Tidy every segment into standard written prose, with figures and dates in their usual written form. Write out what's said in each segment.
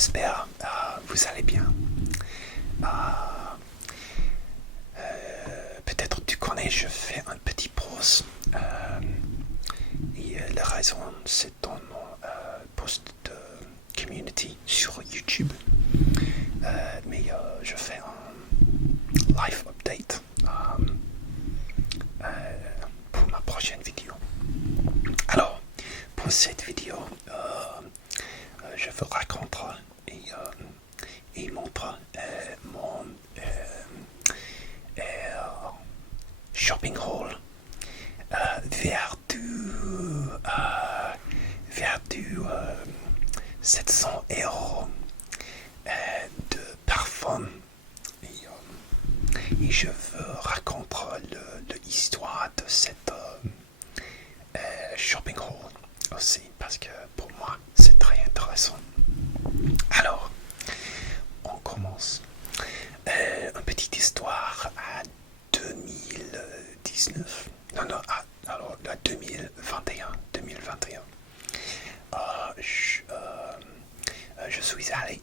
j'espère vous allez bien. Euh, Peut-être tu connais, je fais un petit pause. Et la raison, c'est dans mon post de community sur YouTube. Mais je fais un live update pour ma prochaine vidéo. Alors, pour cette vidéo, je vous raconte et montre mon shopping haul vers du 700 € de parfum. Et je veux raconter l'histoire de cette shopping haul aussi, parce que pour moi c'est très intéressant. Alors, on commence. Une petite histoire à 2019. Non, alors à 2021. Je suis allé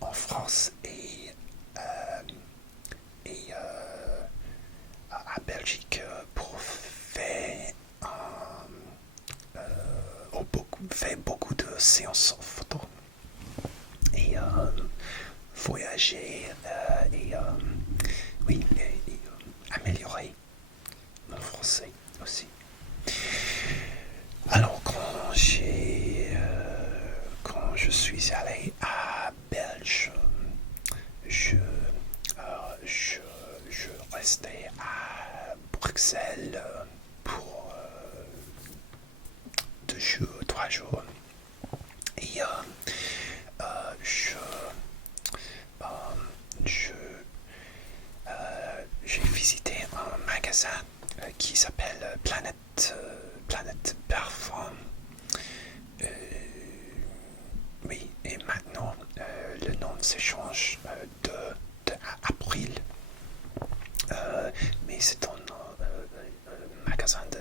en France et à Belgique pour faire beaucoup de séances photo et voyager et améliorer mon français aussi. Alors quand je suis allé à Belge, je restais à Bruxelles pour 3 jours. Et j'ai visité un magasin qui s'appelle Planet Parfum. Oui, et maintenant le nom s'échange de April. Mais c'est un magasin de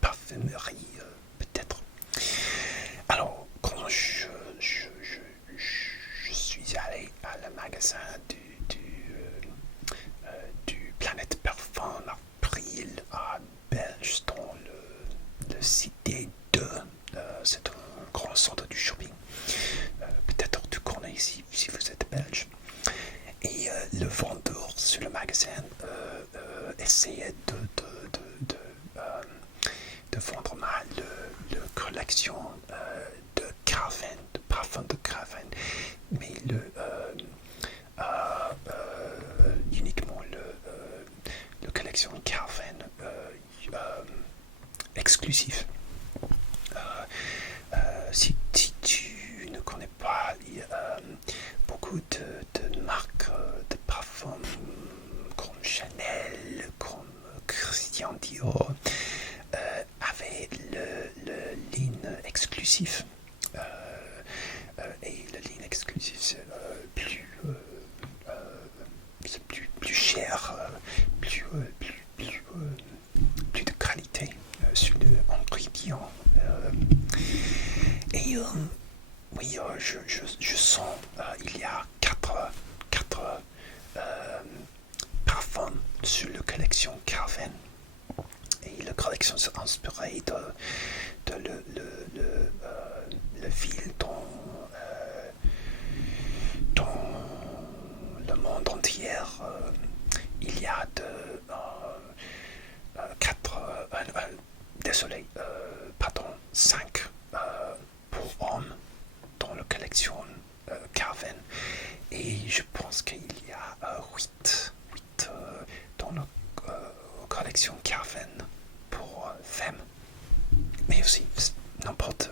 parfumerie peut-être. Alors, quand je suis allé à le magasin du Planet Parfum April à Belge dans le cité 2. C'est un grand centre du shopping. Peut-être tu connais si vous êtes belge. Et le vendeur sur le magasin essayait de vendre mal la collection de Carven, de parfum de Carven, mais uniquement la collection Carven exclusif. Si tu ne connais pas, il y a beaucoup de marques de parfums comme Chanel, comme Christian Dior, avaient le ligne exclusif. Et le ligne exclusif, c'est plus cher, plus de qualité sur l'ingrédient. Et oui, je sens il y a quatre parfums sur la collection Carven. Et la collection s'est inspirée de la ville dans le monde entier. Il y a cinq pour hommes dans la collection Carven. Et je pense qu'il y a 8 dans la collection Carven pour femmes. Mais aussi n'importe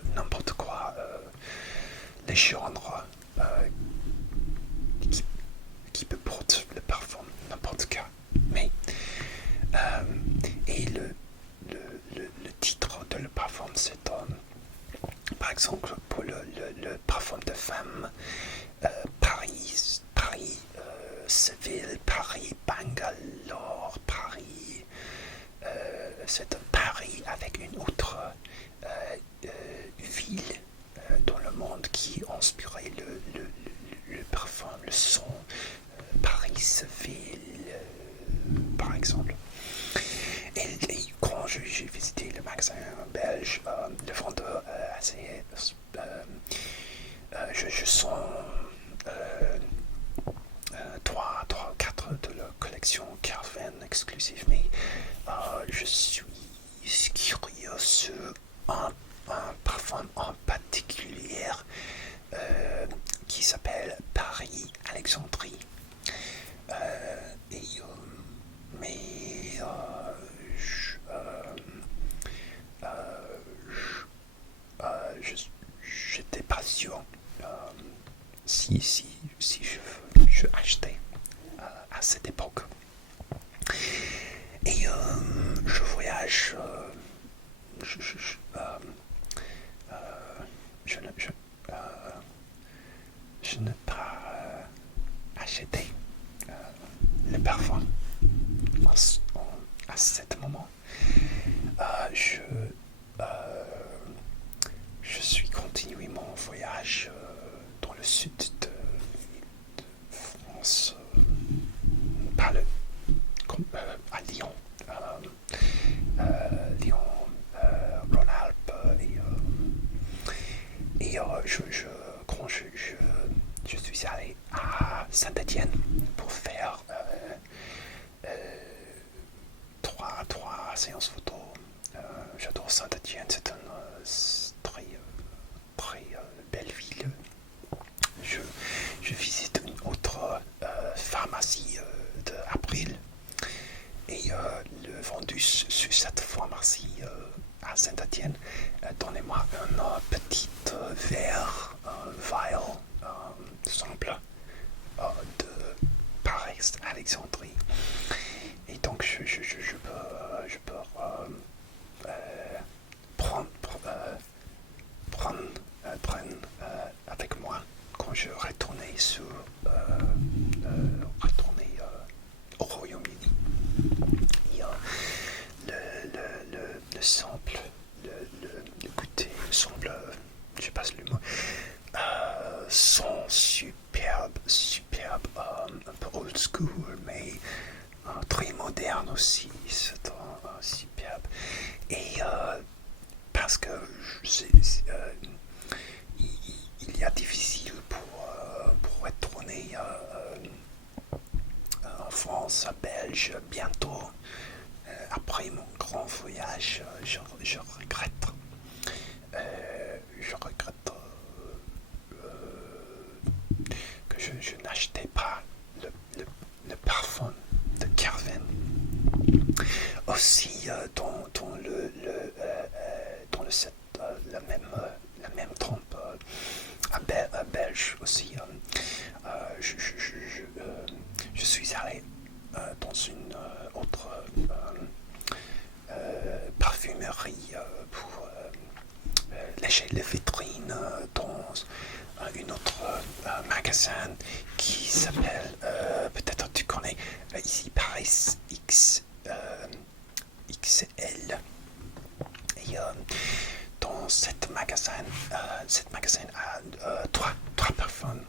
quoi collection Calvin exclusive, mais je suis curieux sur un parfum en particulier qui s'appelle Paris Alexandrie. J'étais pas sûr si je achetais à cette époque. Et je voyage. Je n'ai pas acheté le parfum à ce moment. Je suis continué mon voyage dans le sud de France, à Lyon, Rhône-Alpes, quand je suis allé à Saint-Étienne pour faire trois séances photo. J'adore Saint-Étienne, c'est une très belle ville. Je visite une autre pharmacie d'April et le vendu sur cette pharmacie à Saint-Étienne. Donnez-moi un petit verre, un vial simple de Paris Alexandrie. Et donc je peux prendre avec moi quand je retournais au Royaume-Uni. Le sample, le goûter semble, je passe le mot, sont superbes, un peu old school, mais très moderne aussi, c'est superbe. Et parce que il y a difficile pour retourner en France, Belge, bientôt. Après mon grand voyage, je regrette. Que je n'achetais pas le parfum de Calvin. Aussi dans la même trompe à Belge aussi. Je suis allé dans une autre parfumerie pour lécher les vitrines dans une autre magasin qui s'appelle, peut-être tu connais, ici Paris XL. Et dans cette magasin a trois parfums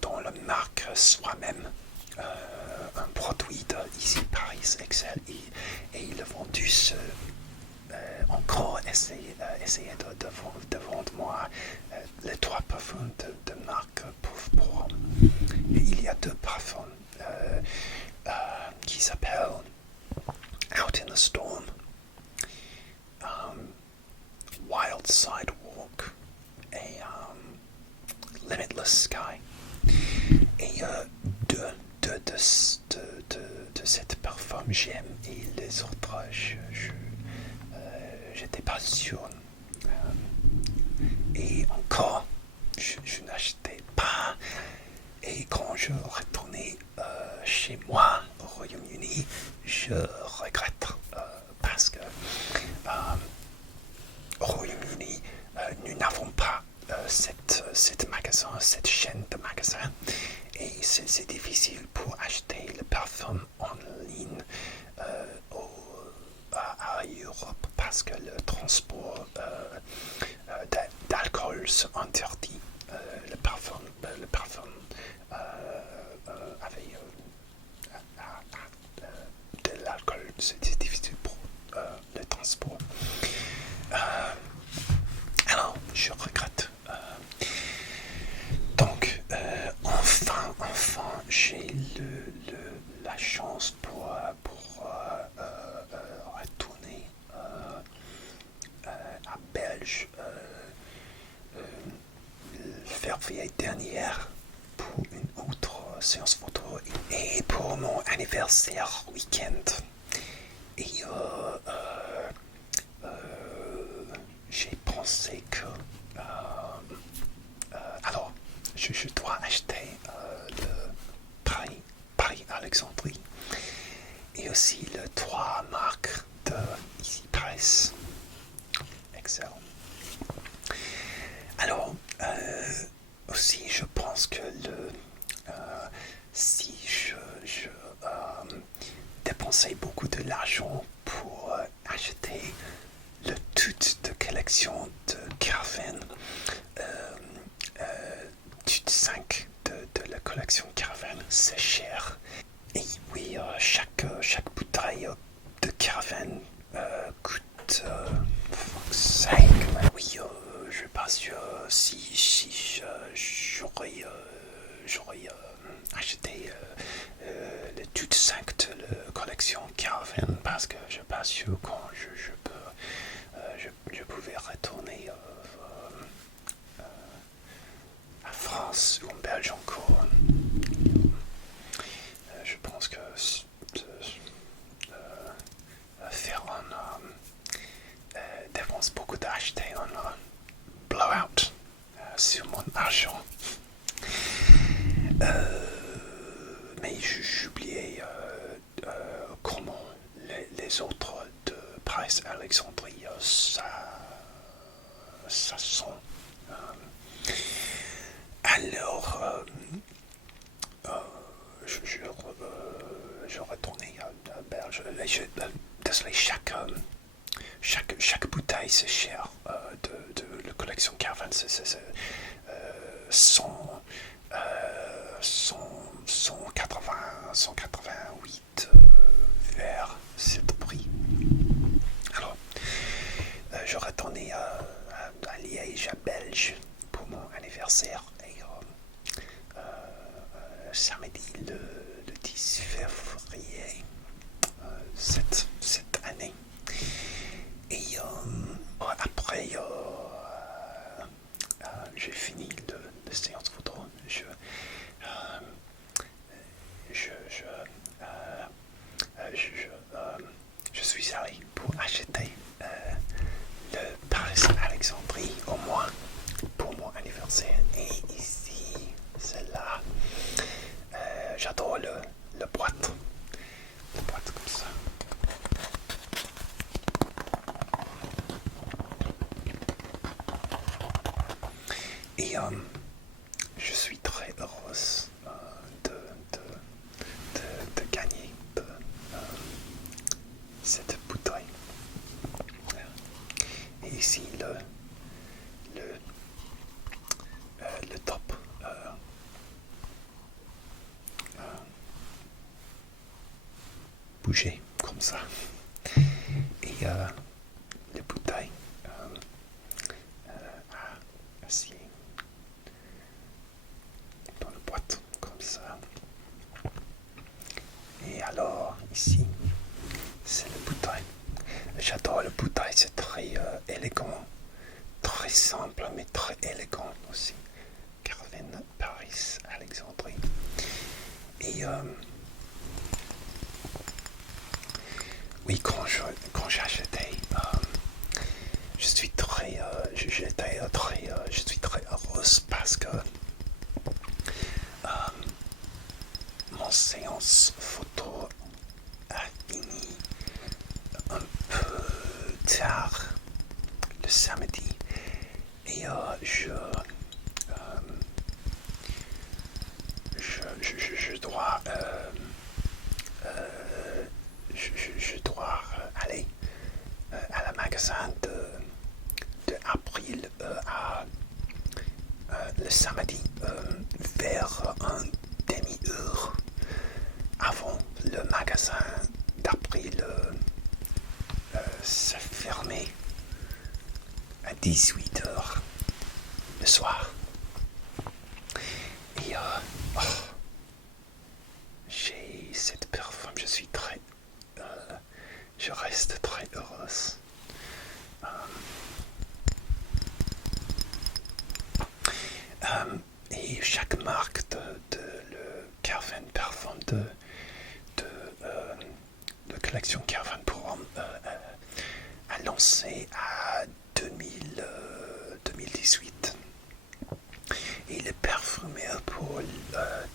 dont la marque soi-même un produit d'ici Paris XL et il a vendu encore essayer de vendre moi les trois parfums de marque pour et il y a deux parfums qui s'appellent Out in the Storm, Wild Sidewalk et Limitless Sky. Et deux de cette parfum j'aime et les autres j'étais pas sûr. Et encore je n'achetais pas. Et quand je retournais chez moi au Royaume-Uni, je regrette parce que au Royaume-Uni, nous n'avons pas cette chaîne de magasins et c'est difficile pour acheter le parfum en ligne à Europe parce que le transport d'alcool s'interdit. Le parfum avec de l'alcool, c'est difficile pour le transport. Alors, je regrette. Donc, enfin, séance photo et pour mon anniversaire week-end. Et j'ai pensé que alors je dois acheter le Paris Alexandrie et aussi le 3 marques de Easy Press. Excellent. Alors aussi je pense que si je dépensais beaucoup de l'argent pour acheter le tout de collection de Caravan, du 5 de la collection Caravan, c'est cher. Et oui, chaque bouteille de Caravan coûte 5. Oui, je ne sais pas si j'aurais acheté le tout 5 de la collection Caravan parce que je ne suis pas sûr quand je pouvais retourner à France ou en Belgique encore. Je pense que faire dépense beaucoup d'acheter en blowout sur mon argent. Mais j'oubliais comment les autres de Paris Alexandrie ça sent. Alors je retournais à Belge. Désolé, chaque bouteille c'est cher de la collection Caravan. C'est 188 vers cet prix. Alors, je retournais à Liège, à Belge, pour mon anniversaire. Et samedi, le 10 février, cette année. Et après, j'ai fini le séance photo. Je suis allé pour acheter le Paris Alexandrie au moins pour mon anniversaire. Et ici, c'est là. J'adore le boîte. La boîte comme ça. Et je suis très heureuse de gagner cette bouteille. Et ici le top bouger comme ça. Et les bouteilles assis dans la boîte comme ça. Et alors ici c'est le bouteille. J'adore le bouteille, c'est très élégant, très simple mais très élégant aussi. Caravan Paris Alexandrie. Et oui, quand j'ai acheté, je suis très heureuse parce que mon séance photo a fini un peu tard le samedi et je dois aller à la magasin de avril le samedi vers un demi-heure avant le magasin d'avril s'est fermé à 18h le soir. Et j'ai cette parfum, je reste très heureuse. Et chaque marque de le de, de collection Caravan pour Homme a lancé à 2018. Et le parfumeur pour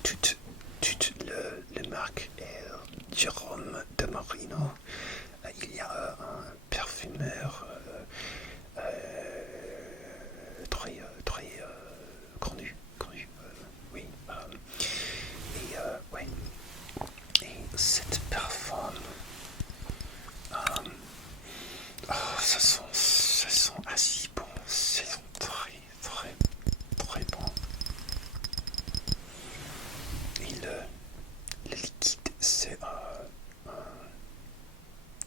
toute le marque est Jérôme de Marino. Il y a un parfumeur très connu, oui. Ouais. Et cette parfum, ça sent assez bon, ça sent très bon. Et le liquide, c'est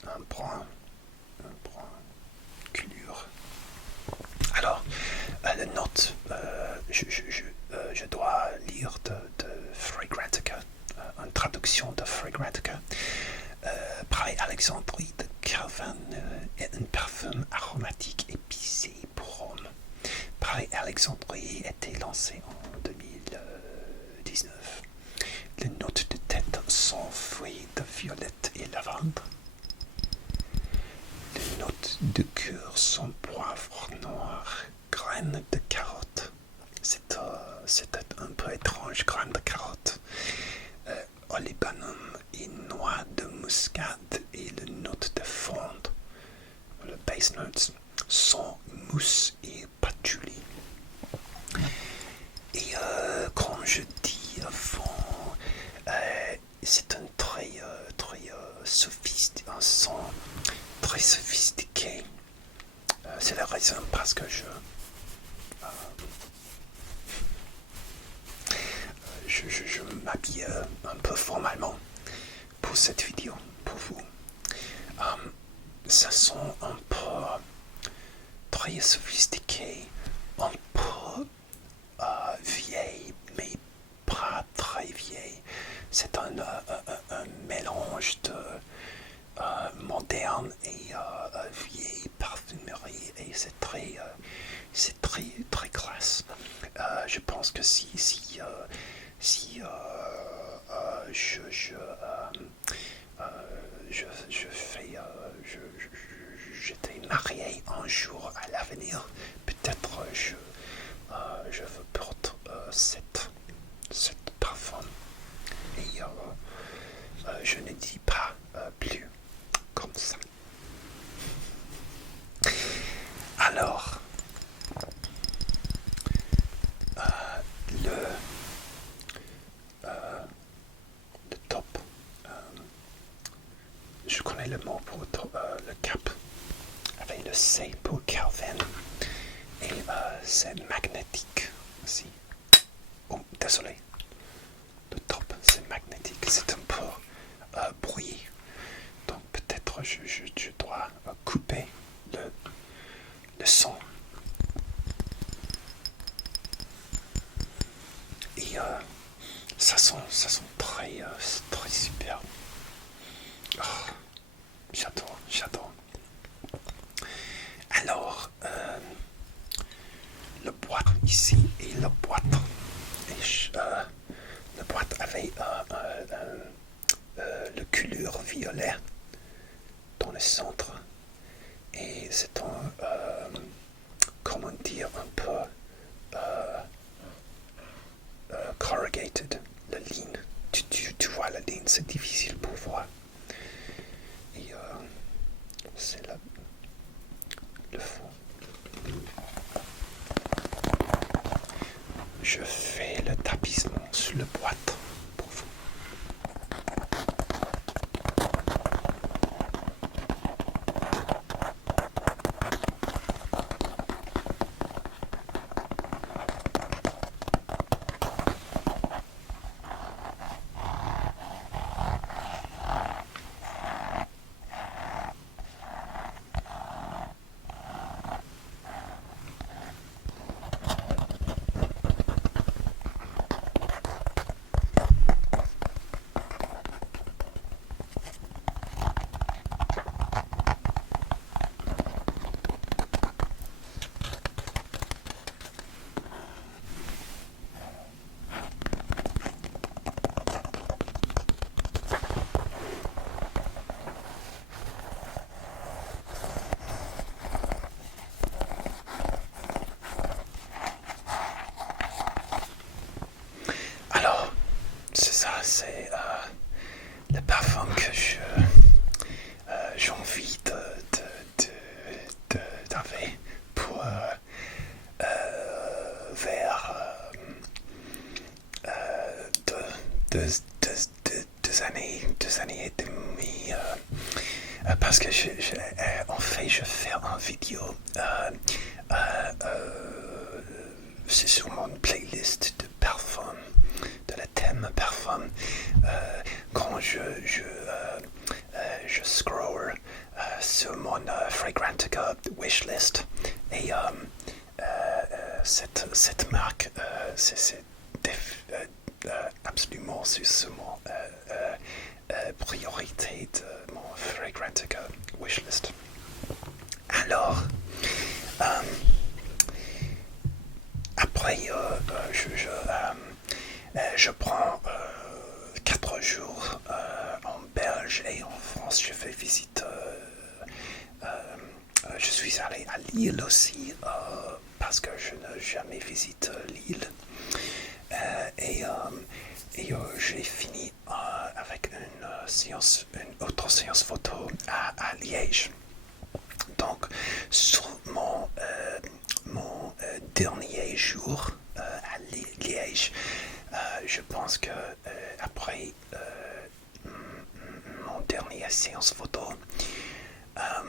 un brun couleur. Alors, la note, je dois lire de Fragrantica, une traduction de Fragrantica. Pareil, Alexandrie de Caravan est un parfum aromatique épicé pour homme. Pareil, Alexandrie était lancé en 2019. Les notes de tête sont fruits de violette et lavande. Les notes de cœur sont poivre noir, graines de carotte. C'est un peu étrange, graines de carotte. Olibanum et noix de muscade et les notes de fonte, le base notes, sont mousse et patchouli. Et comme je dis avant, c'est un un son très sophistiqué. C'est la raison parce que je m'habille un peu formalement pour cette vidéo, pour vous. Ça sent un peu très sophistiqué, un peu vieille, mais pas très vieille. C'est un mélange de moderne et vieille parfumerie, et c'est très classe. Je pense que si j'étais marié un jour à l'avenir, peut-être je veux porter cette parfum, et je ne dis pas plus comme ça. Alors, le top, je connais le mot pour le cap, avec le C pour Calvin, et c'est magnétique aussi. Oh, désolé, le top c'est magnétique, c'est un peu brouillé, donc peut-être je dois couper le son. Et ça sent très super. Oh, j'adore. Alors, le boîte ici et la boîte. La boîte avait le couleur violet dans le centre. Et c'est comment dire, un peu corrugated, la ligne. Tu vois la ligne, c'est difficile pour voir. Et c'est le fond. Je fais le tapissement sur la boîte pour vous. c'est le parfum que j'ai envie d'avoir pour vers deux années et demie, parce que en fait, je fais une vidéo. C'est sur mon playlist de parfums, de la thème parfum. Quand je scroll sur mon Fragrantica wishlist et cette marque, c'est absolument sur mon priorité de mon Fragrantica wishlist. Alors, après, je prends 4 jours en Belgique et en France. Je fais visite. Je suis allé à Lille aussi parce que je n'ai jamais visité Lille. Et j'ai fini avec une autre séance photo à Liège. Donc, sur mon dernier jour à Liège, je pense que après mon dernière séance photo, à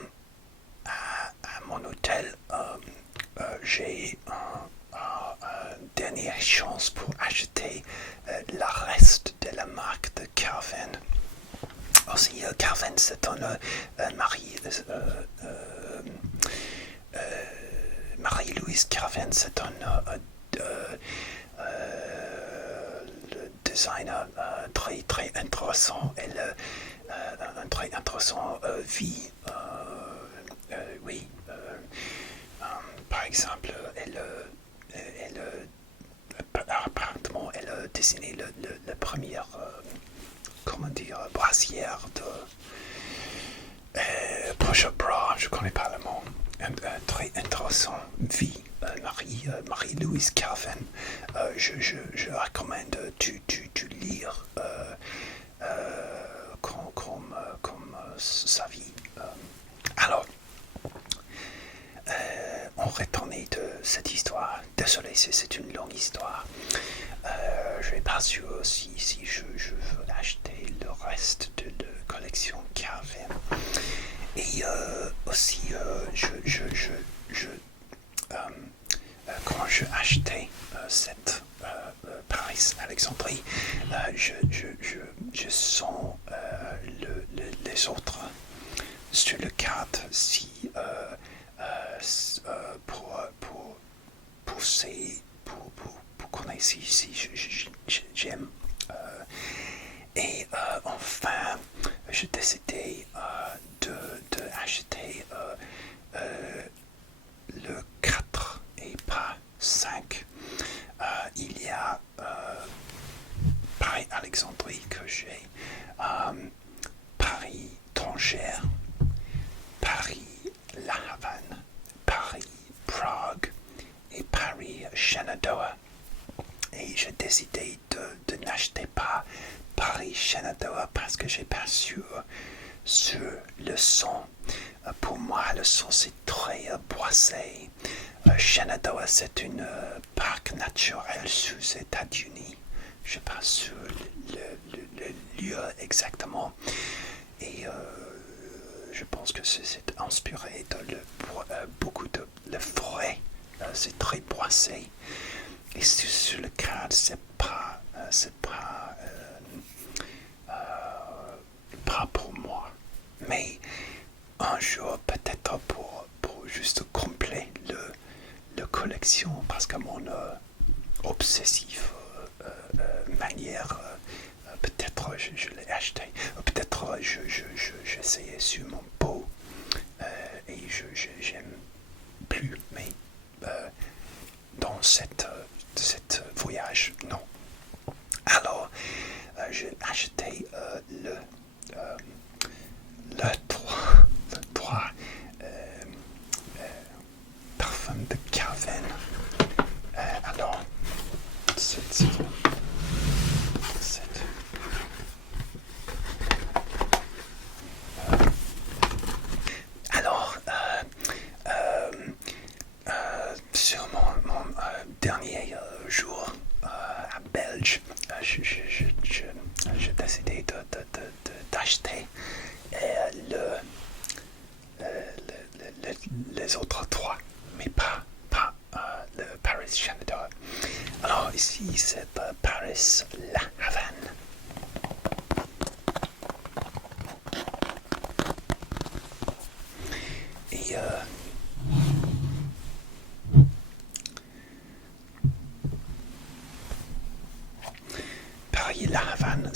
mon hôtel, j'ai une dernière chance pour acheter le reste de la marque de Calvin. Aussi, Calvin, c'est un Marie-Louise Calvin, c'est un le designer très très intéressant. Elle un très intéressant vie. Oui. Par exemple, apparemment, elle a dessiné la première, brassière de Poche-Bras, je ne connais pas le mot. Très intéressant vie, Marie-Louise Calvin. Je recommande de lire comme sa vie. Alors, on retournait de cette histoire. Désolé, c'est une longue histoire. Je n'ai pas su aussi si je veux acheter le reste de la collection Calvin. Et aussi, quand je achetais cette Paris-Alexandrie, je sens les autres sur le cadre si pour pousser, pour connaître si j'aime. Et enfin, j'ai décidé de acheter le 4 et pas 5. Il y a Paris-Alexandrie que j'ai, Paris-Tanger, Paris-La Havane, Paris-Prague et Paris-Shenandoah. Et j'ai décidé de n'acheter pas Paris-Shenandoah parce que j'ai pas sûr sur le son. Pour moi, le son c'est très boisé. Shenandoah, c'est une parc naturel aux États-Unis. Je ne sais pas sur le lieu exactement. Et je pense que c'est inspiré de beaucoup de la forêt. C'est très boisé. Et sur le cadre, c'est pas pour moi. Mais un jour, peut-être pour juste compléter la collection, parce que mon obsessif manière, peut-être je l'ai acheté, peut-être j'essayais sur mon pot et j'aime plus, mais dans cette voyage, non. Alors, j'ai acheté le 3 parfum de Calvin. Alors,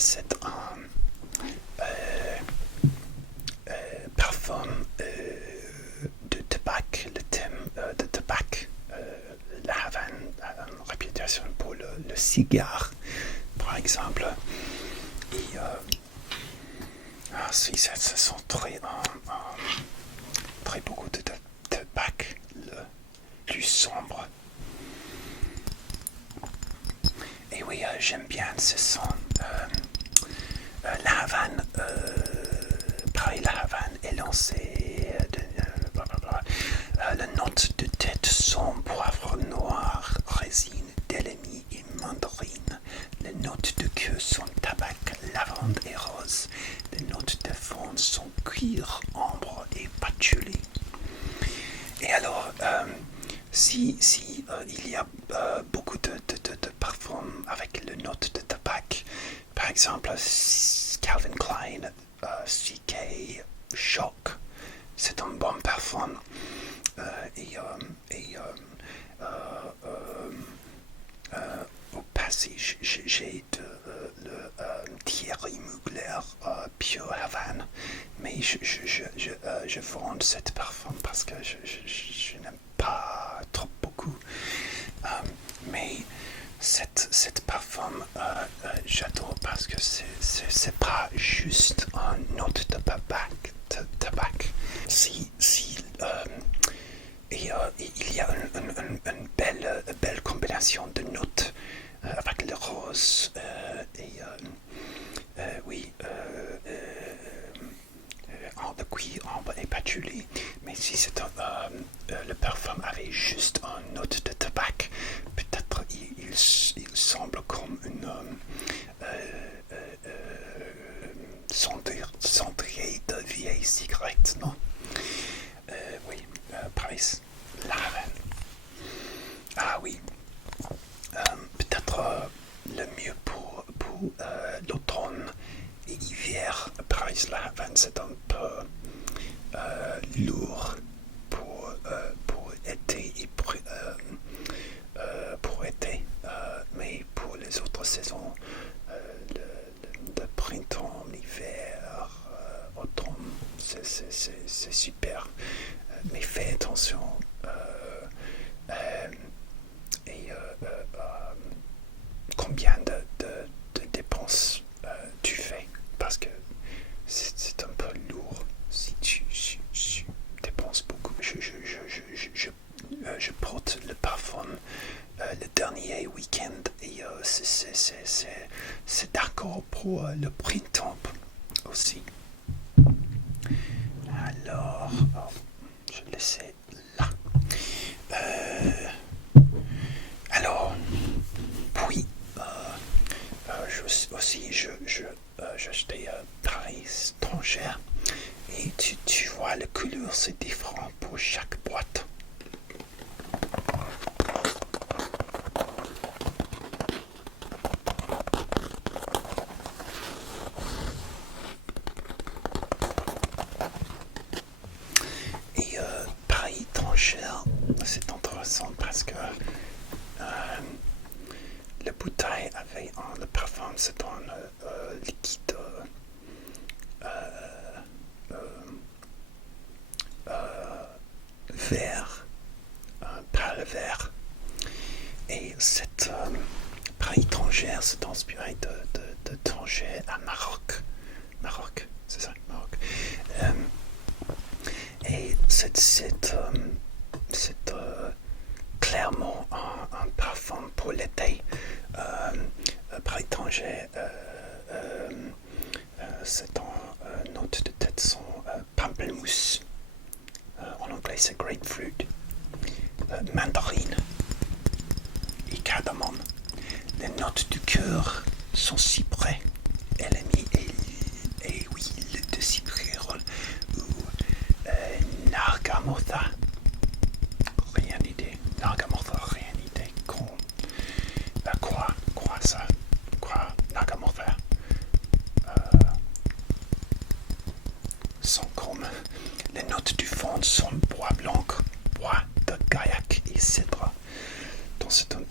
c'est un parfum de tabac. Le thème de tabac. La Havane a une réputation pour le cigare, par exemple. Et si ça sent très beaucoup de tabac, le plus sombre. Et oui, j'aime bien ce son. La Havane, pareil, la Havane est lancée la note de tête sont poivre noir, résine, délémie et mandarine. Les notes de queue sont tabac, lavande et rose. Les notes de fond sont cuir, ambre et patchouli. Et alors, si il y a beaucoup de parfums avec les notes de tabac, par exemple Calvin Klein, CK, Shock, c'est un bon parfum. Au passage, j'ai le Thierry Mugler Pure Havane, mais je vends cette parfum parce que je n'aime pas trop beaucoup. Mais cette parfum, j'adore parce que c'est pas juste une note de tabac. Il y a une belle combinaison de notes avec le rose de cuir, ambre et patchouli. Mais si le parfum avait juste une note de tabac, peut-être il semble comme une cendrier de vieille cigarette, non? Price, la Havane. Ah oui, peut-être le mieux pour l'automne et l'hiver. Price, la Havane, c'est un peu lourd pour été et pour été, mais pour les autres saisons, le printemps, l'hiver, automne, c'est super. Mais fais attention combien de dépenses tu fais, parce que c'est un peu lourd si tu dépenses beaucoup. Je porte le parfum le dernier week-end et c'est d'accord pour le printemps aussi. Alors, je laissais là. Alors, puis, j'ai acheté Paris étrangère et tu vois, les couleurs c'est différent pour chaque boîte. C'est intéressant parce que la bouteille avait le parfum, c'est un liquide vert, pâle vert. Et cette pareil étrangère, c'est inspiré de Tanger à Maroc. Maroc, c'est ça, Maroc. Et c'est clairement un parfum pour l'été. Par étranger, c'est en note de tête son pamplemousse. En anglais, c'est grapefruit, mandarine et cardamome. Les notes du cœur sont cyprès, LMI et huile de cyprès ou nargamotha. Rien d'idée. Nargamotha, rien d'idée. Quoi ça? Quoi? Nargamotha. Sont comme les notes du fond sont bois blanc, bois de gaillac et cèdre. Donc c'est un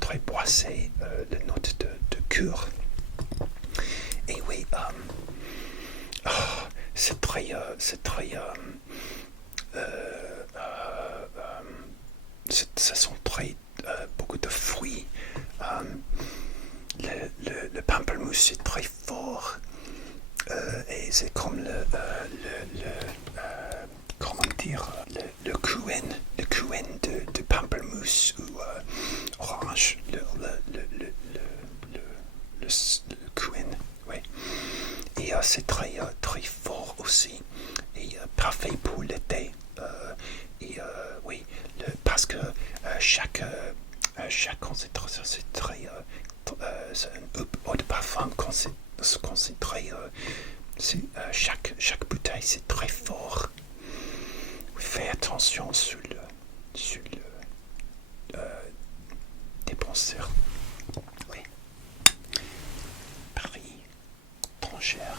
très boissé, les notes de cure. ça sent très beaucoup de fruits. Euh, le pamplemousse est très fort et c'est comme comment dire, le QN de pamplemousse ou orange, le QN, oui. Et c'est très fort aussi et parfait pour l'été. Oui, parce que chaque concentration c'est très c'est un eau de parfum concentré. Chaque bouteille c'est très fort. Fais attention sur le dépenseur. Oui. Paris, trop cher.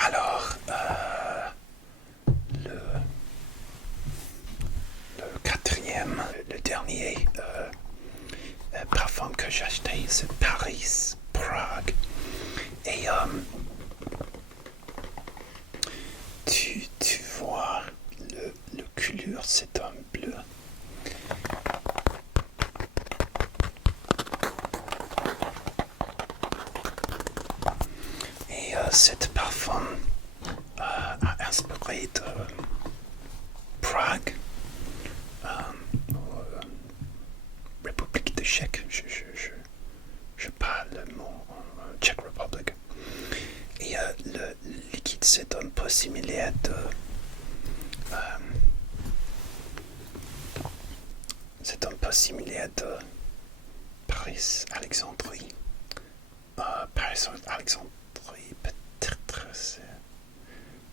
Alors, le quatrième, le dernier parfum que j'ai acheté, c'est Paris Prague. Et tu vois, le couleur, c'est un bleu. Et cet parfum a inspiré de Prague, République de Tchèque. Je parle le mot en Czech Republic. Et le liquide, c'est un peu similaire de Paris Alexandrie. Paris Alexandrie, peut-être c'est.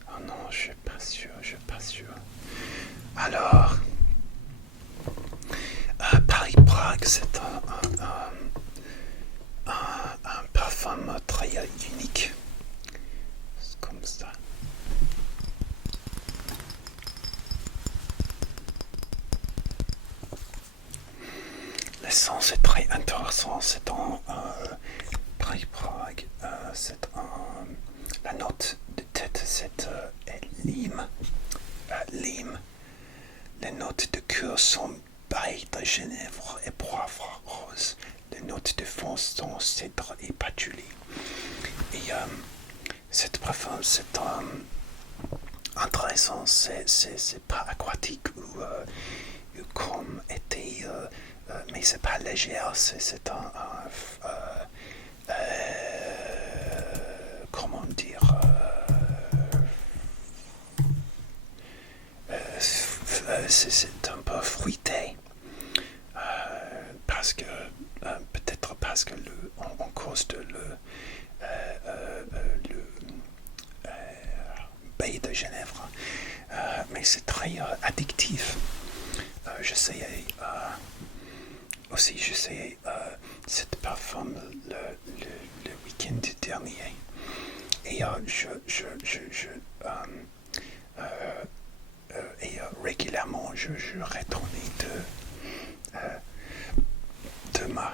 Oh non, je suis pas sûr. Alors, Paris Prague, c'est un parfum très unique. C'est comme ça. L'essence est très intéressant. C'est en Paris Prague. C'est la note de tête, c'est lime. Lime. Les notes de cœur sont bail de Genève et poivre rose. Les notes de fond sont cèdre et patchouli. Et cette parfum, c'est intéressant. C'est pas aquatique ou comme été, mais c'est pas léger. C'est comment dire. C'est un peu fruité parce que peut-être parce que en cause de le baie de Genève, mais c'est très addictif. J'essayais aussi cette parfum le week-end dernier et régulièrement je retournais de ma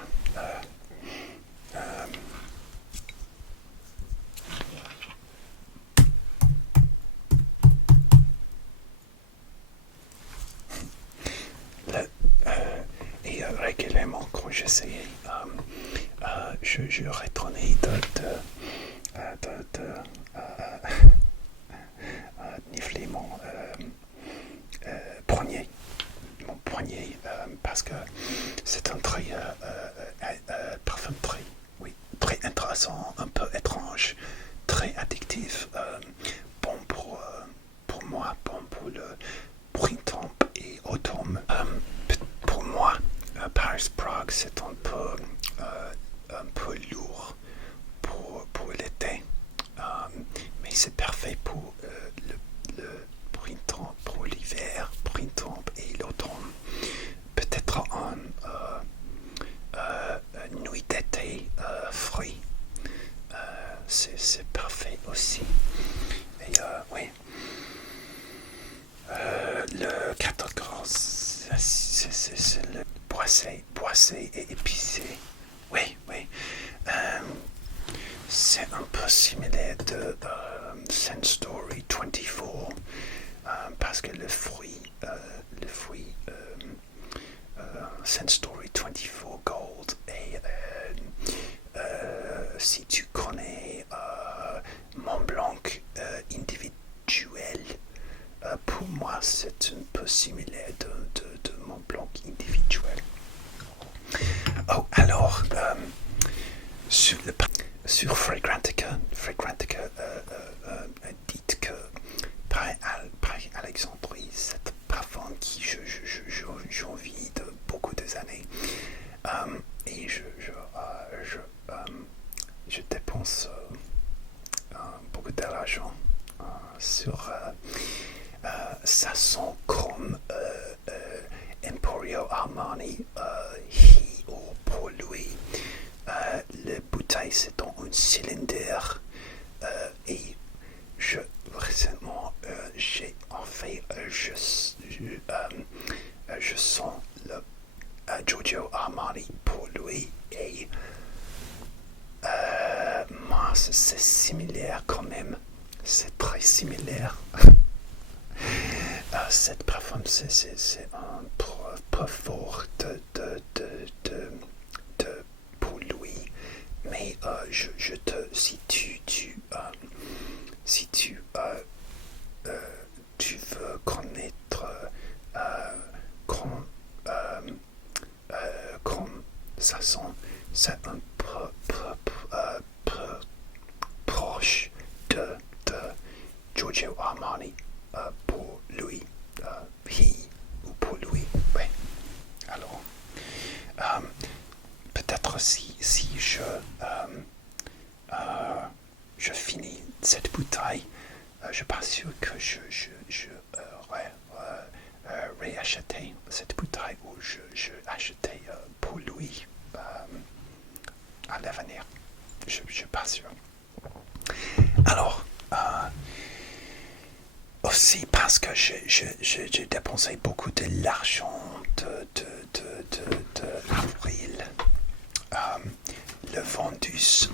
régulièrement quand j'essayais je retournais de nifler mon poignet parce que c'est un très parfum très intéressant, un peu étrange, très addictif, bon pour moi, bon pour le printemps et automne. Pour moi, Paris Prague c'est un peu lourd pour l'été. boisé et épicé. Oui, oui. C'est un peu similaire de Sense Story 24 parce que le fruit Sense Story 24 Gold et si tu connais Mont Blanc individuel, pour moi c'est un peu similaire de Mont Blanc individuel. Oh, alors sur Fragrantica dites que par Alexandrie, cet parfum qui j'ai envie de beaucoup des années, et je dépense beaucoup d'argent sur ça sent comme Emporio Armani pour lui. La bouteille c'est dans un cylindre et récemment j'ai en fait je sens le Giorgio Armani pour lui et moi c'est similaire quand même, c'est très similaire. Cette parfum c'est un peu fort de pour lui, mais si tu veux connaître comme ça sent, c'est un peu proche de Giorgio Armani pour lui, ou pour lui, oui. Alors, peut-être si je finis cette bouteille, je ne suis pas sûr que je réacheter cette bouteille ou je acheter pour lui à l'avenir. Je ne suis pas sûr. Alors, aussi parce que j'ai dépensé beaucoup de l'argent d'avril. Le vendus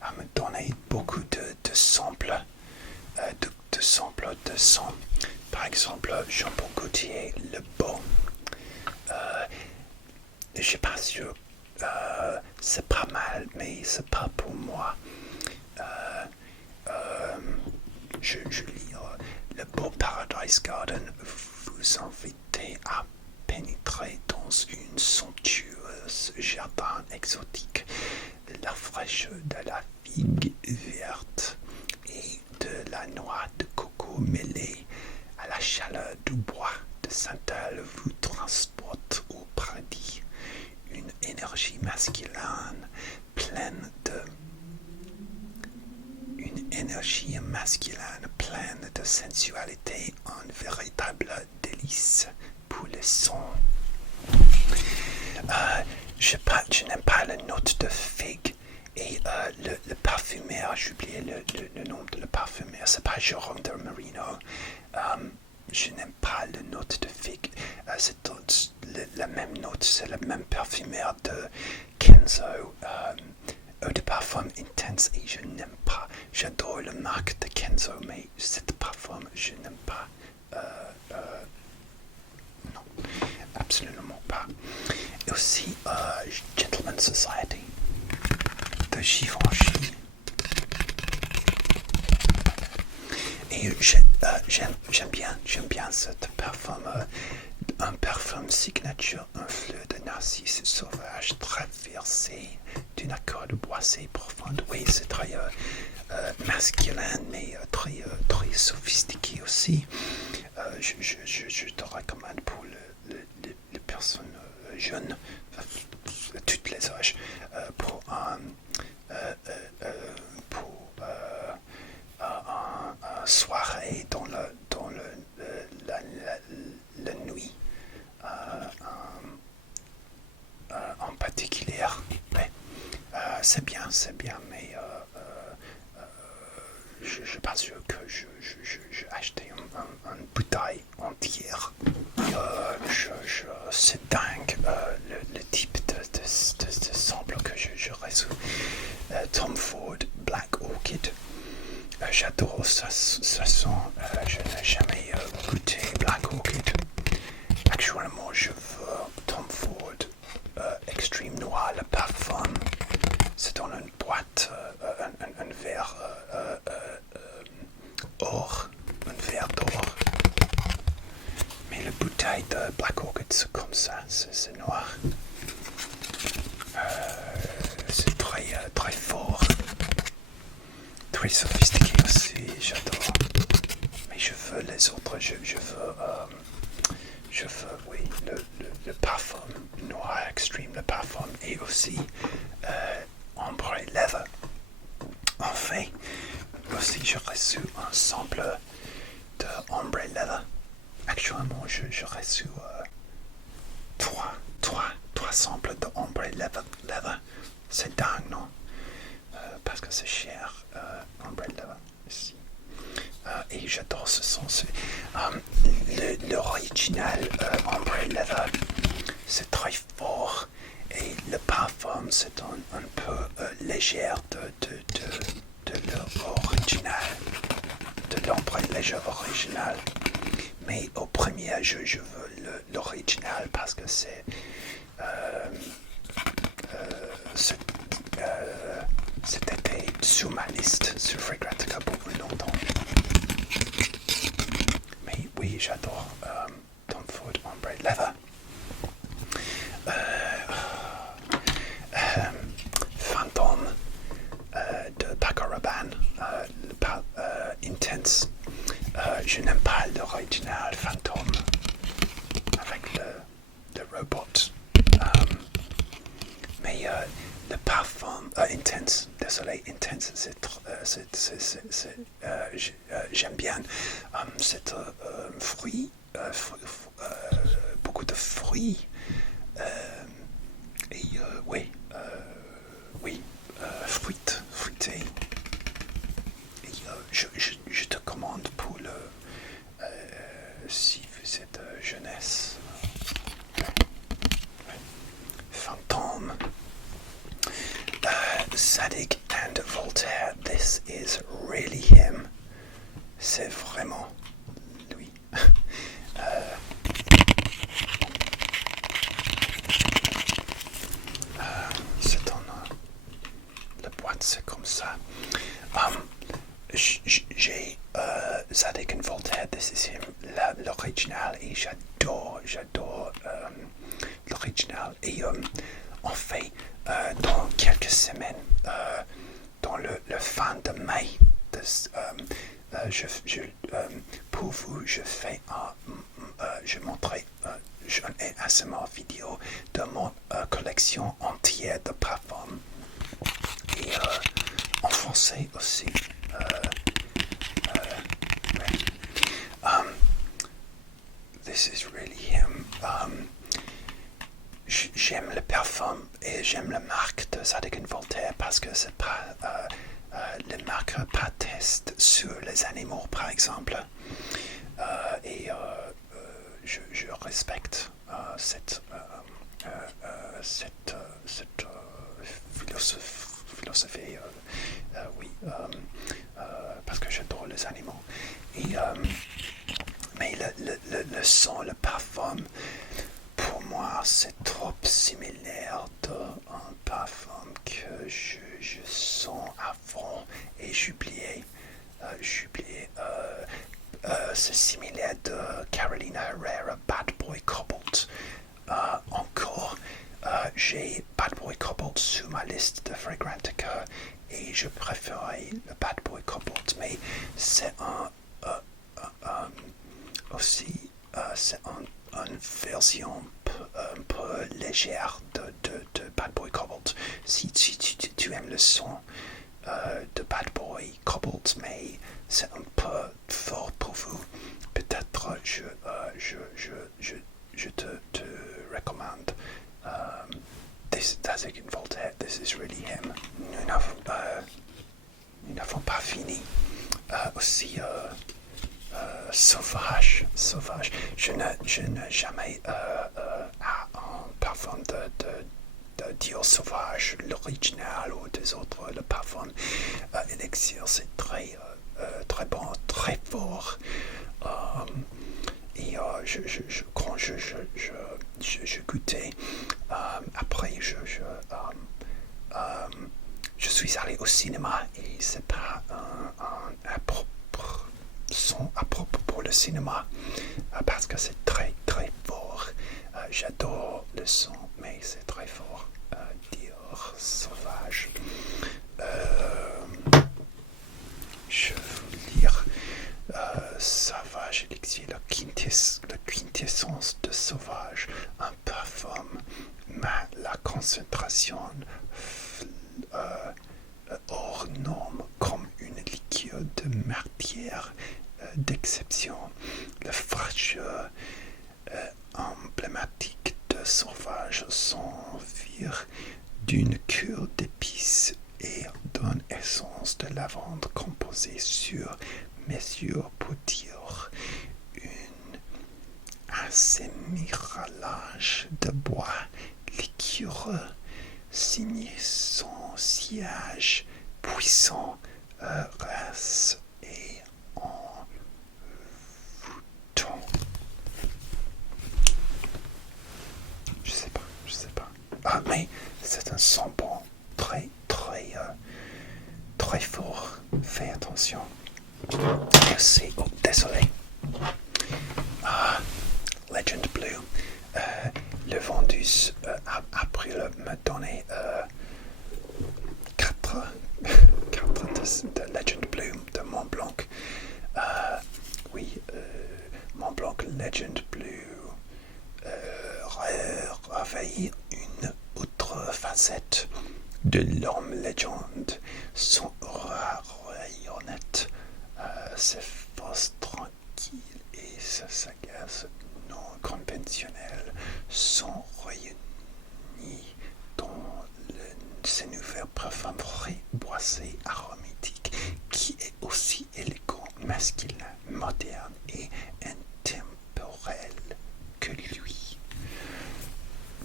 a me donné beaucoup de samples, de samples de son. Par exemple, Jean-Paul Gaultier, le beau. Je ne suis pas sûr. C'est pas mal, mais c'est pas pour moi. Je lis le beau Paradise Garden vous invitez à pénétrer dans une somptueuse jardin exotique. La fraîcheur de la figue verte et de la noix de coco mêlée à la chaleur du bois de Santal vous transporte au paradis. Une énergie masculine pleine de sensualité, un véritable délice pour les sons. Je n'aime pas la note de figue et le parfumeur, j'ai oublié le nom de le parfumeur, c'est pas Jérôme de Marino. Je n'aime pas la note de figue. C'est la même note, c'est le même parfumeur de Kenzo. Eau de parfum intense et je n'aime pas. J'adore la marque de Kenzo, mais cette parfum, je n'aime pas. Non, absolument pas. Et aussi Gentleman Society de Givenchy. Et j'aime bien ce parfum. Un parfum signature, un fleur de narcisse sauvage traversé d'une accorde boisée profonde. Oui, c'est très masculin, mais très sophistiqué aussi. Je te recommande pour les personnes jeunes, toutes les âges, pour une soirée dans la nuit. En particulier, ouais. C'est bien, mais je ne suis pas sûr que je acheté une bouteille entière. C'est J'adore ça sent. Je n'ai jamais goûté Black Orchid. Actuellement, je veux Tom Ford Extreme Noir, le parfum. C'est dans une boîte, un verre or, un verre d'or. Mais la bouteille de Black Orchid, c'est comme ça, c'est noir. C'est très fort. Très sophistiqué aussi, j'adore. Mais je veux les autres, je veux, oui, le parfum noir extreme, le parfum, et aussi ombre leather. En fait, aussi j'ai reçu un sample de ombre leather. Actuellement, j'ai reçu trois samples de ombre leather. C'est dingue, non? Parce que c'est cher, ombre leather ici. Et j'adore ce son. L'original ombre leather, c'est très fort. Et le parfum, c'est un peu légère de l'original, de l'ombre légère original. Mais au premier, je veux l'original parce que c'était sur ma liste sur Fragrantica pour longtemps. Mais oui, j'adore Tom Ford Ombre Leather. Phantom de Paco Rabanne, Intense. Je n'aime pas l'original Phantom avec le robot. Mais le parfum Intense, désolé, Intense, j'aime bien. C'est fruit, beaucoup de fruits. Et oui, fruité. Et je te commande pour le si vous êtes jeunesse. Fantôme. Zadig and Voltaire, this is really him. C'est vraiment lui. C'est dans la boîte, c'est comme ça. J'ai Zadig and Voltaire, this is him, l'original, et j'adore l'original. Et en fait, dans quelques semaines, dans le fin de mai, pour vous, je montrerai un ASMR vidéo de mon collection entière de parfums. Et en français aussi. This is really him. J'aime le parfum et j'aime la marque de Zadig & Voltaire parce que c'est pas les marques pas test sur les animaux par exemple. Et je respecte cette philosophie, oui, parce que j'adore les animaux. Et, mais le son, le parfum, pour moi, c'est trop similaire d'un parfum que je sens avant et j'oubliais. C'est similaire de Carolina Herrera, Bad Boy Cobalt. Encore, j'ai Bad Boy Cobalt sur ma liste de Fragrantica et je préférais le Bad Boy Cobalt, mais c'est aussi c'est une version un peu légère de Bad Boy Cobalt. Si tu aimes le son de Bad Boy Cobalt, mais c'est un peu fort pour vous, peut-être je te recommande Zadig & Voltaire. This is really him. Nous n'avons pas fini. Aussi sauvage. Je n'ai jamais un parfum de Dior sauvage, l'original ou des autres. Le parfum Elixir, c'est très très bon, très fort. Et quand je goûtais, après je suis allé au cinéma et c'est pas un son à propos pour le cinéma parce que c'est très très fort. J'adore le son, mais c'est très fort. Dior Sauvage. Je veux lire Sauvage Elixir, la quintessence de Sauvage, un parfum, mais la concentration hors norme comme une liqueur de matière d'exception. La fraîcheur emblématique de Sauvage s'envire d'une cure d'épices et d'une essence de lavande composée sur mesure pour dire un assémillage de bois liquoreux signé son siège puissant reste et envoûtant. Je sais pas. Ah, mais c'est un son bon, très fort. Fais attention. Merci. Oh, désolé. Legend Blue. Le vendeuse après me donner 4 de Legend Blue de Mont Blanc. Oui, Mont Blanc Legend Blue réveille une autre facette de l'homme légende. Son aura rayonnette, ses forces tranquilles et sa sagesse non conventionnelle sont réunies dans ces nouveaux parfums frais, boisés, aromatiques, qui est aussi élégant, masculin, moderne et intemporel que lui.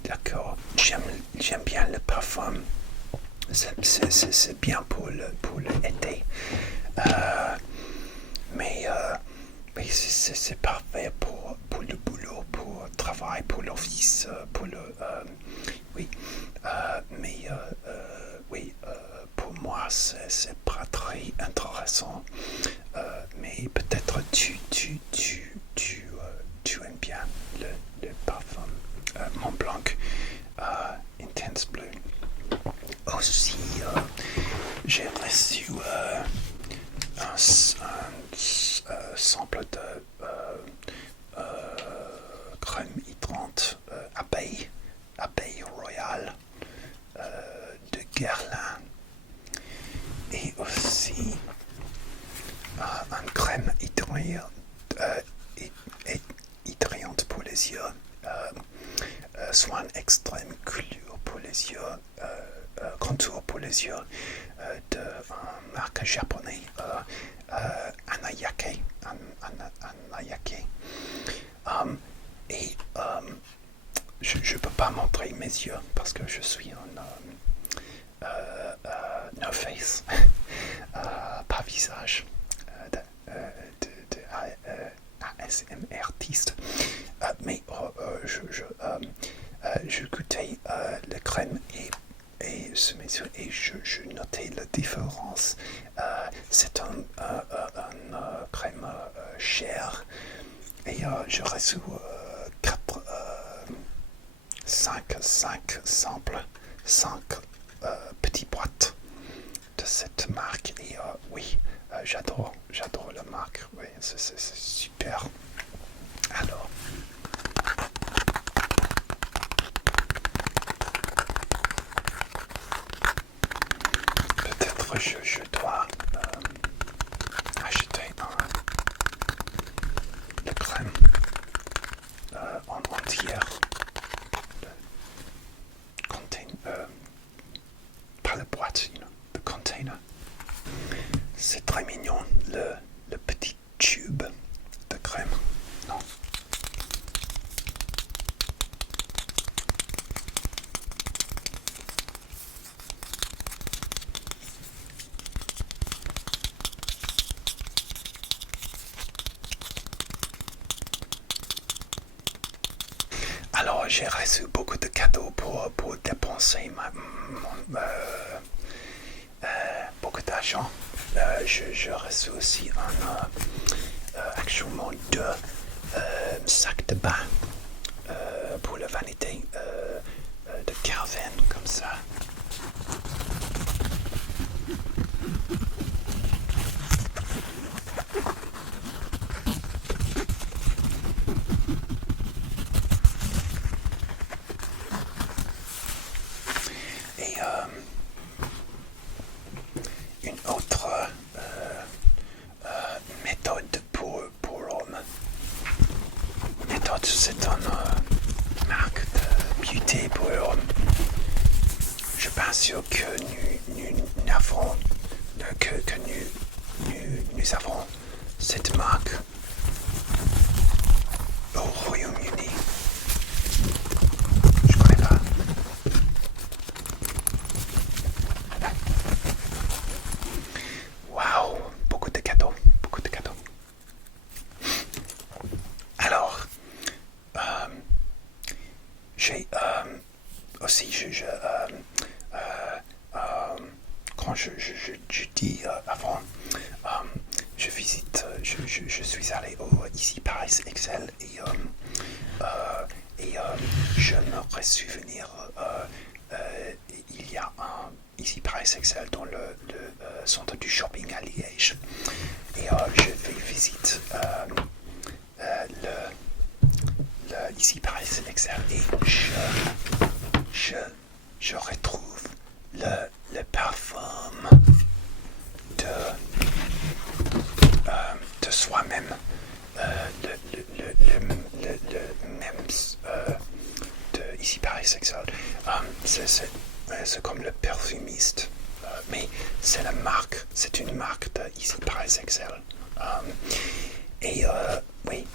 D'accord, j'aime bien le parfum. C'est bien pour l'été. Mais c'est parfait pour le boulot, pour le travail, pour l'office, pour le... pour moi, c'est pas très intéressant. Mais peut-être tu aimes bien le parfum Mont Blanc Intense Blue. Aussi, j'ai reçu un sample de crème hydrantante abeille royale de Guerlain et aussi une crème hydrantante pour les yeux, soin extrême coulure pour les yeux, contour pour les yeux de marque japonais Anayake. Et je peux pas montrer mes yeux parce que je suis un no face, pas visage de ASMR artiste. Mais je goûtais la crème et je notais la différence. C'est un crème cher et je reçois 5 samples, 5 petites boîtes de cette marque et oui, j'adore la marque, oui, c'est super. Alors, peut-être je dois acheter le crème en entière. Pas la boîte, le container. C'est très mignon, le petit tube de crème. Non. j'ai reçu beaucoup de cadeaux pour dépenser beaucoup d'argent. Je reçu aussi actuellement 2 sacs de bain pour la vanité de Calvin, comme ça. Et une autre méthode pour l'homme. Méthode, c'est une marque de beauté pour l'homme. Je pense que nous avons nous avons cette marque au Royaume-Uni. Je connais pas. Waouh, beaucoup de cadeaux, beaucoup de cadeaux. Alors, j'ai aussi, quand je dis avant, je visite, je suis allé au Easy Paris Excel et je me ressouvenir, il y a un Easy Paris Excel dans le centre du shopping à Liège et je vais visiter le Easy Paris Excel et je retrouve le parfum de soi-même, le même de Easy Paris Excel. C'est comme le parfumiste, mais c'est la marque, c'est une marque de Easy Paris Excel. Et oui,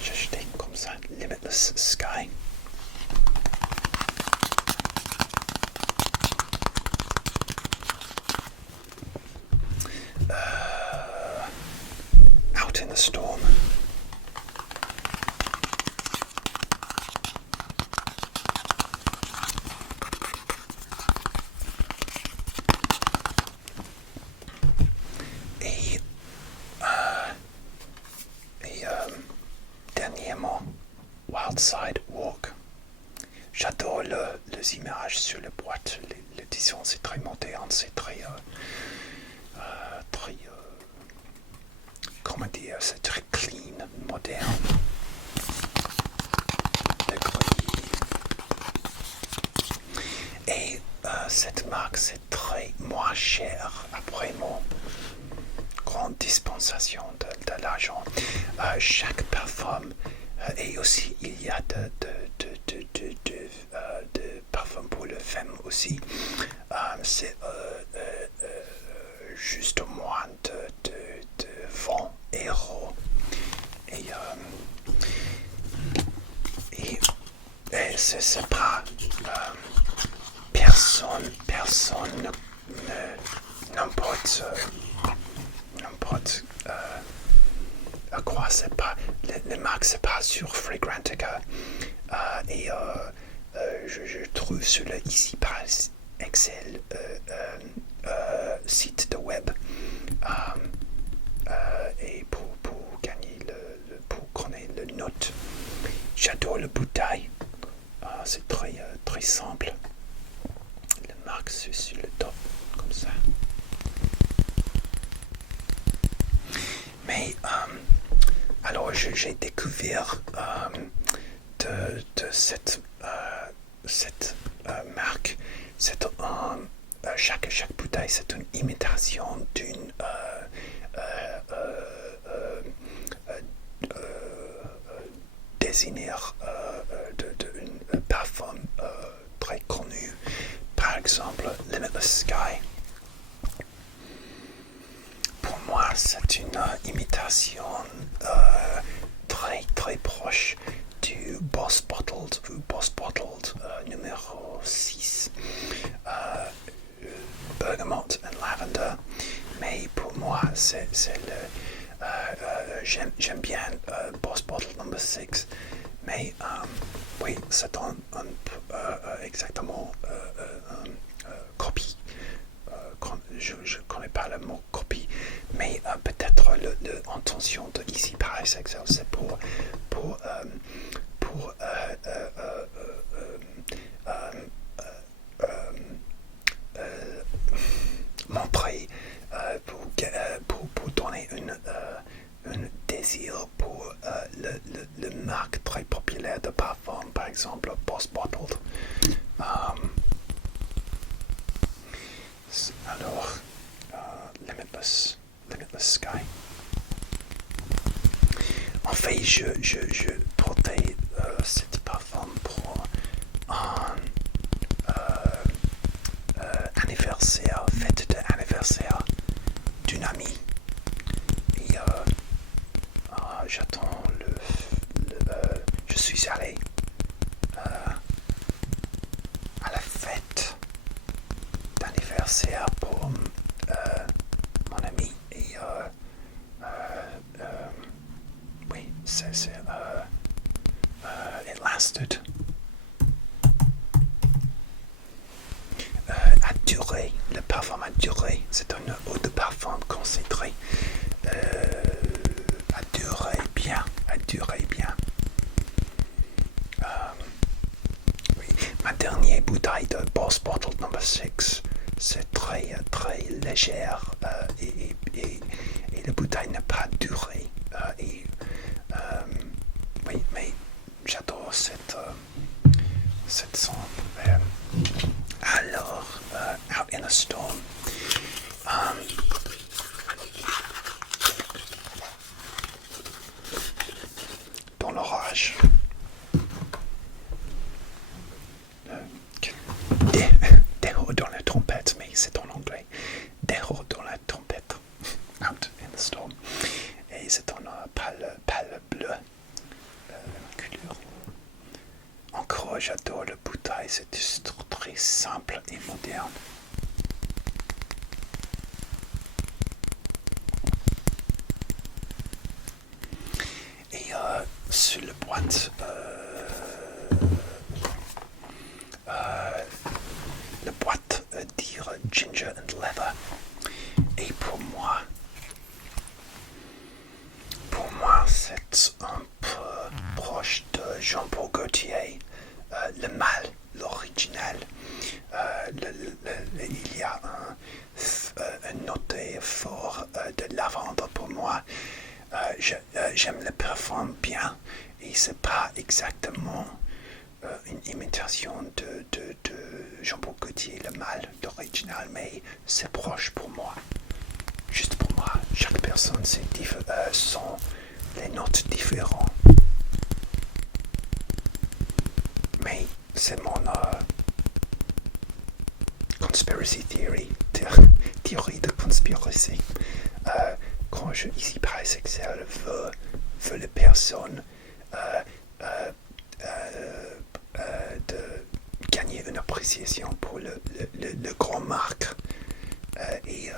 j'ai acheté comme ça Limitless Sky. Out in the Storm. Et dernièrement, Wildside Walk. J'adore les images sur la boîte. L'édition, c'est très moderne, c'est très comment dire, c'est très clean, moderne. Et cette marque, c'est très moins cher après mon grande dispensation de l'argent. Chaque parfum et aussi il y a de parfums pour le femme aussi. C'est juste moins de 20 euros. Et c'est pas personne n'importe à quoi, c'est pas les marques, c'est pas sur Fragrantica et je trouve sur le Easy Paris Excel site de web et pour gagner pour connaître le note. J'adore le bouteille, c'est très simple. La marque c'est sur le top comme ça. Mais alors j'ai découvert de cette marque, c'est chaque bouteille c'est une imitation d'une designer d'un parfum très connu, par exemple Limitless Sky. Pour moi, c'est une imitation très proche du Boss Bottled numéro 6, Bergamot and Lavender. Mais pour moi, c'est le j'aime bien Boss Bottled number 6, mais oui, c'est un exactement copie. Je ne connais pas le mot copie, mais peut-être l'intention de Easy Paris Excel, c'est pour montrer, pour donner un désir pour le marque très populaire de parfum, par exemple Boss Bottled. Alors, Limitless Sky. En fait, je portais cette parfum pour un anniversaire, fête d'anniversaire d'une amie. Et j'attends je suis allé à la fête d'anniversaire pour mon ami. Et oui, it lasted. A duré, le parfum a duré. C'est une eau de parfum concentrée. A duré bien. Oui. Ma dernière bouteille de Boss Bottle No. 6, c'est très légère et la bouteille n'a pas duré. Oui, mais j'adore cette son. Alors, Out in a Storm. Dans l'orage. Dehors dans la tempête, mais c'est en anglais. Dehors dans la tempête. Out in the storm. Et c'est en pâle bleu. Couleur. Encore, j'adore le bouteille, c'est très simple et moderne. Et sur le boîte, la boîte dire Ginger and Leather. Et pour moi, c'est un peu proche de Jean-Paul Gaultier, le mâle, l'original. Il y a un noté fort de lavande pour moi. J'aime le parfum bien et c'est pas exactement une imitation de Jean-Paul Gaultier, le mâle, l'original, mais c'est proche pour moi. Juste pour moi, chaque personne sont les notes différentes. Mais c'est mon conspiracy theory, théorie de conspiracy. Quand Easy Paris Excel veut les personnes de gagner une appréciation pour le grand marque et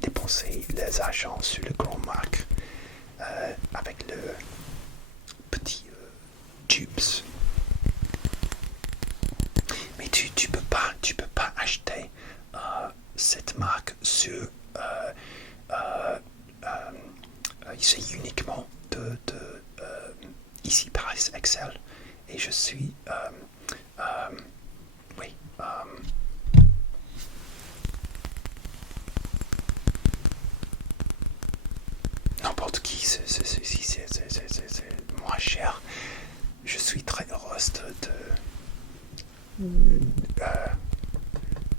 dépenser les argent sur le grand marque avec le petit tubes. Mais tu peux pas acheter cette marque sur c'est uniquement de Easy Paris Excel et je suis oui n'importe qui c'est moins cher. Je suis très heureuse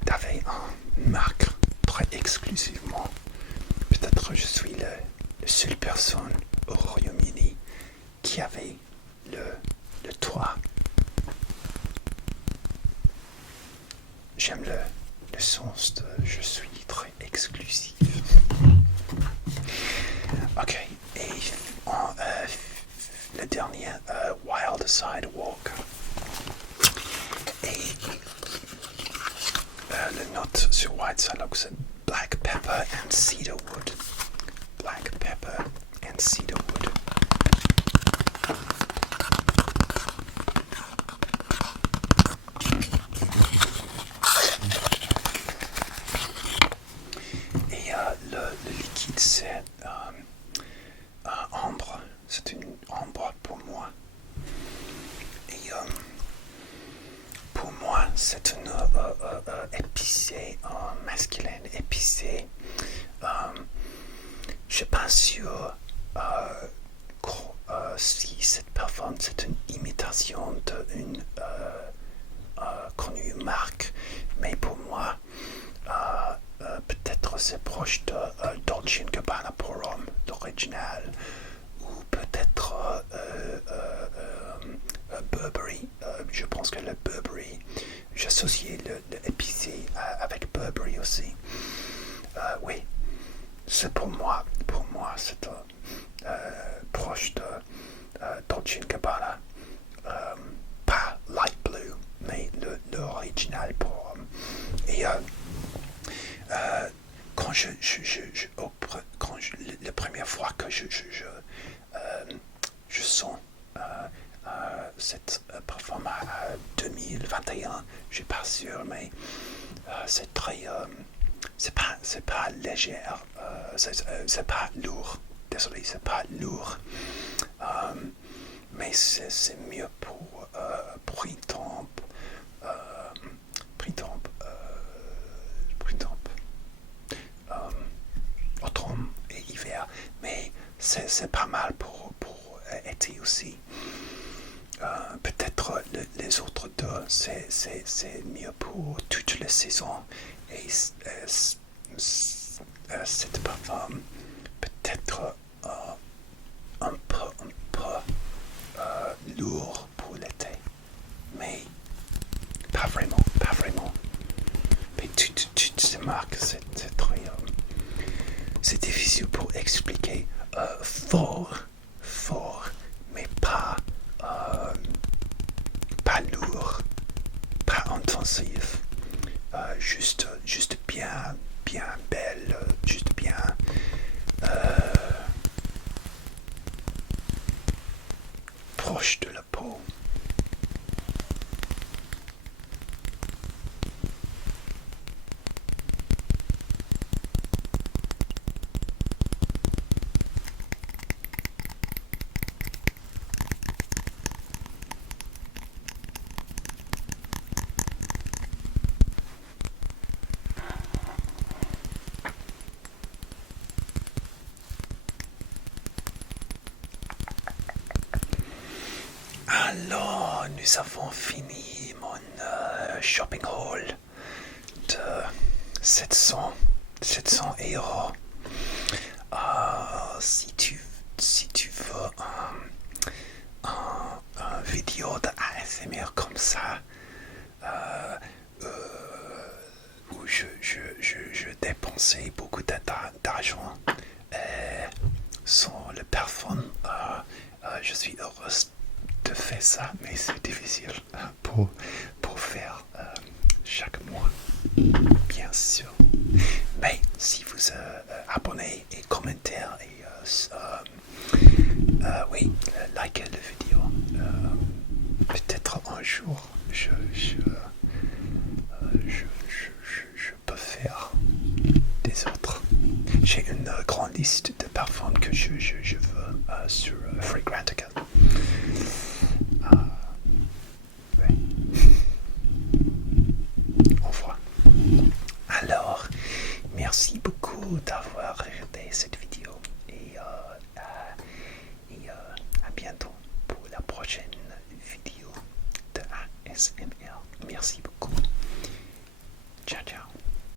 d'avoir une marque très exclusivement. Peut-être je suis la seule personne au Royaume-Uni qui avait le toit. J'aime le sens de je suis très exclusif. Ok, et le dernier Wild Sidewalk. Et le note sur Wild Sidewalk, c'est Black Pepper and Cedarwood. Black Pepper and Cedarwood. c'est une épicé, masculine épicé. Je suis pas sûr si cette parfum c'est une imitation d'une connue marque, mais pour moi, peut-être c'est proche de Dolce & Gabbana pour homme, l'original, ou peut-être Burberry. Je pense que le Burberry, j'associe le épicé avec Burberry aussi. Oui, c'est pour moi c'est proche de Dolce & Gabbana. Pas light blue, mais l'original pour homme. Et quand la première fois que je sens cette parfum à 2021, je suis pas sûr, mais c'est très, c'est pas légère, c'est pas lourd. Désolé, c'est pas lourd, mais c'est mieux pour printemps, automne et hiver, mais c'est pas mal pour été aussi. Peut-être les autres deux, c'est mieux pour toutes les saisons. Et cette parfum peut-être un peu lourd pour l'été, mais pas vraiment. Mais toutes ces marques, c'est très... c'est difficile pour expliquer. Fort, mais pas lourd, pas intensif. Juste bien belle, juste bien... proche de la peau. Alors, nous avons fini mon shopping haul de 700 euros. Si tu veux un vidéo de ASMR comme ça, où je dépensais beaucoup d'argent sans le parfum, je suis heureuse de faire ça, mais c'est difficile pour faire chaque mois, bien sûr. Mais si vous abonnez et commentez et oui, likez la vidéo, peut-être un jour je peux faire des autres. J'ai une grande liste de parfums que je veux sur Fragrantica. Au revoir. Alors, merci beaucoup d'avoir regardé cette vidéo et à bientôt pour la prochaine vidéo de ASMR. Merci beaucoup. Ciao, ciao.